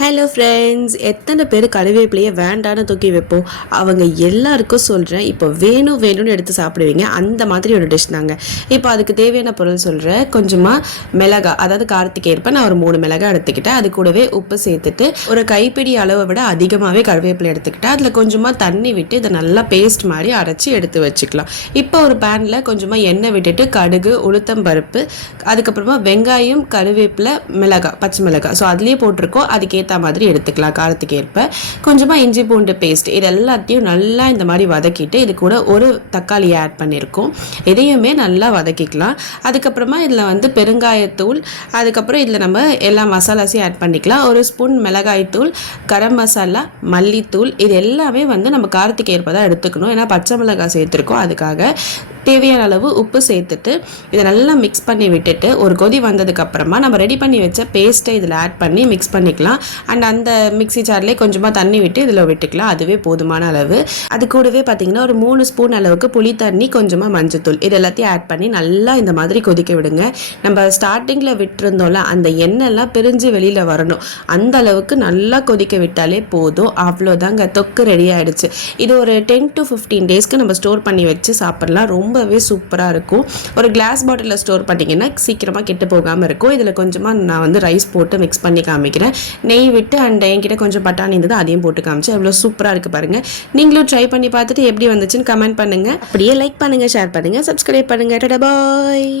Hello friends, எத்தனை பேர் கருவேப்பிலையை வேண்டான்னு தூக்கி வைப்போம். அவங்க எல்லாருக்கும் சொல்கிறேன், இப்போ வேணும்னு எடுத்து சாப்பிடுவீங்க. அந்த மாதிரி ஒரு டிஷ் தாங்க. இப்போ அதுக்கு தேவையான பொருள் சொல்கிறேன். கொஞ்சமாக மிளகா, அதாவது காரத்துக்கு ஏற்ப நான் ஒரு 3 மிளகாய் எடுத்துக்கிட்டேன். அது கூடவே உப்பு சேர்த்துட்டு ஒரு கைப்பிடி அளவை விட அதிகமாகவே கருவேப்பிலை எடுத்துக்கிட்டேன். அதில் கொஞ்சமாக தண்ணி விட்டு இதை நல்லா பேஸ்ட் மாதிரி அரைச்சி எடுத்து வச்சுக்கலாம். இப்போ ஒரு பேனில் கொஞ்சமாக எண்ணெய் விட்டுட்டு கடுகு, உளுத்தம் பருப்பு, அதுக்கப்புறமா வெங்காயம், கருவேப்பிலை, மிளகாய், பச்சை மிளகாய், ஸோ அதுலேயே போட்டிருக்கோம். அதுக்கேற்ற மாதிரி எடுத்துக்கலாம். காரத்துக்கு ஏற்ப கொஞ்சமாக இஞ்சி பூண்டு பேஸ்ட், இது எல்லாத்தையும் நல்லா இந்த மாதிரி வதக்கிட்டு இது கூட ஒரு தக்காளி ஆட் பண்ணியிருக்கோம். இதையுமே நல்லா வதக்கிக்கலாம். அதுக்கப்புறமா இதில் பெருங்காயத்தூள், அதுக்கப்புறம் இதில் நம்ம எல்லா மசாலாஸையும் ஆட் பண்ணிக்கலாம். ஒரு ஸ்பூன் மிளகாய்த்தூள், கரம் மசாலா, மல்லித்தூள், இது எல்லாமே நம்ம காரத்துக்கு ஏற்ப தான் எடுத்துக்கணும். ஏன்னா பச்சை மிளகாய் சேர்த்துருக்கோம். அதுக்காக தேவையான அளவு உப்பு சேர்த்துட்டு இதை நல்லா மிக்ஸ் பண்ணி விட்டுட்டு ஒரு கொதி வந்ததுக்கு அப்புறமா நம்ம ரெடி பண்ணி வச்ச பேஸ்ட்டை இதில் ஆட் பண்ணி மிக்ஸ் பண்ணிக்கலாம். அண்ட் அந்த மிக்ஸி ஜார்லேயே கொஞ்சமாக தண்ணி விட்டு இதில் விட்டுக்கலாம். அதுவே போதுமான அளவு. அது கூடவே பார்த்தீங்கன்னா ஒரு 3 ஸ்பூன் அளவுக்கு புளி தண்ணி, கொஞ்சமாக மஞ்சத்தூள், இது எல்லாத்தையும் ஆட் பண்ணி நல்லா இந்த மாதிரி கொதிக்க விடுங்க. நம்ம ஸ்டார்டிங்கில் விட்டுருந்தோம்ல, அந்த எண்ணெய்லாம் பிரிஞ்சு வெளியில் வரணும். அந்த அளவுக்கு நல்லா கொதிக்க விட்டாலே போதும். அவ்வளோதாங்க, தொக்கு ரெடி ஆகிடுச்சு. இது ஒரு 10 to 15 டேஸ்க்கு நம்ம ஸ்டோர் பண்ணி வச்சு சாப்பிட்லாம். ரொம்பவே சூப்பராக இருக்கும். ஒரு கிளாஸ் பாட்டிலில் ஸ்டோர் பண்ணிங்கன்னா சீக்கிரமாக கெட்டு போகாமல் இருக்கும். இதில் கொஞ்சமாக நான் ரைஸ் போட்டு மிக்ஸ் பண்ணி காமிக்கிறேன். நெய் விட்டு அண்ட் என்கிட்ட கொஞ்சம் பட்டாணி இருந்தது, அதையும் போட்டு காமிச்சு. எவ்வளோ சூப்பராக இருக்குது பாருங்கள். நீங்களும் ட்ரை பண்ணி பார்த்துட்டு எப்படி வந்துச்சுன்னு கமெண்ட் பண்ணுங்கள். அப்படியே லைக் பண்ணுங்கள், ஷேர் பண்ணுங்கள், சப்ஸ்கிரைப் பண்ணுங்கள். டாடா பாய்.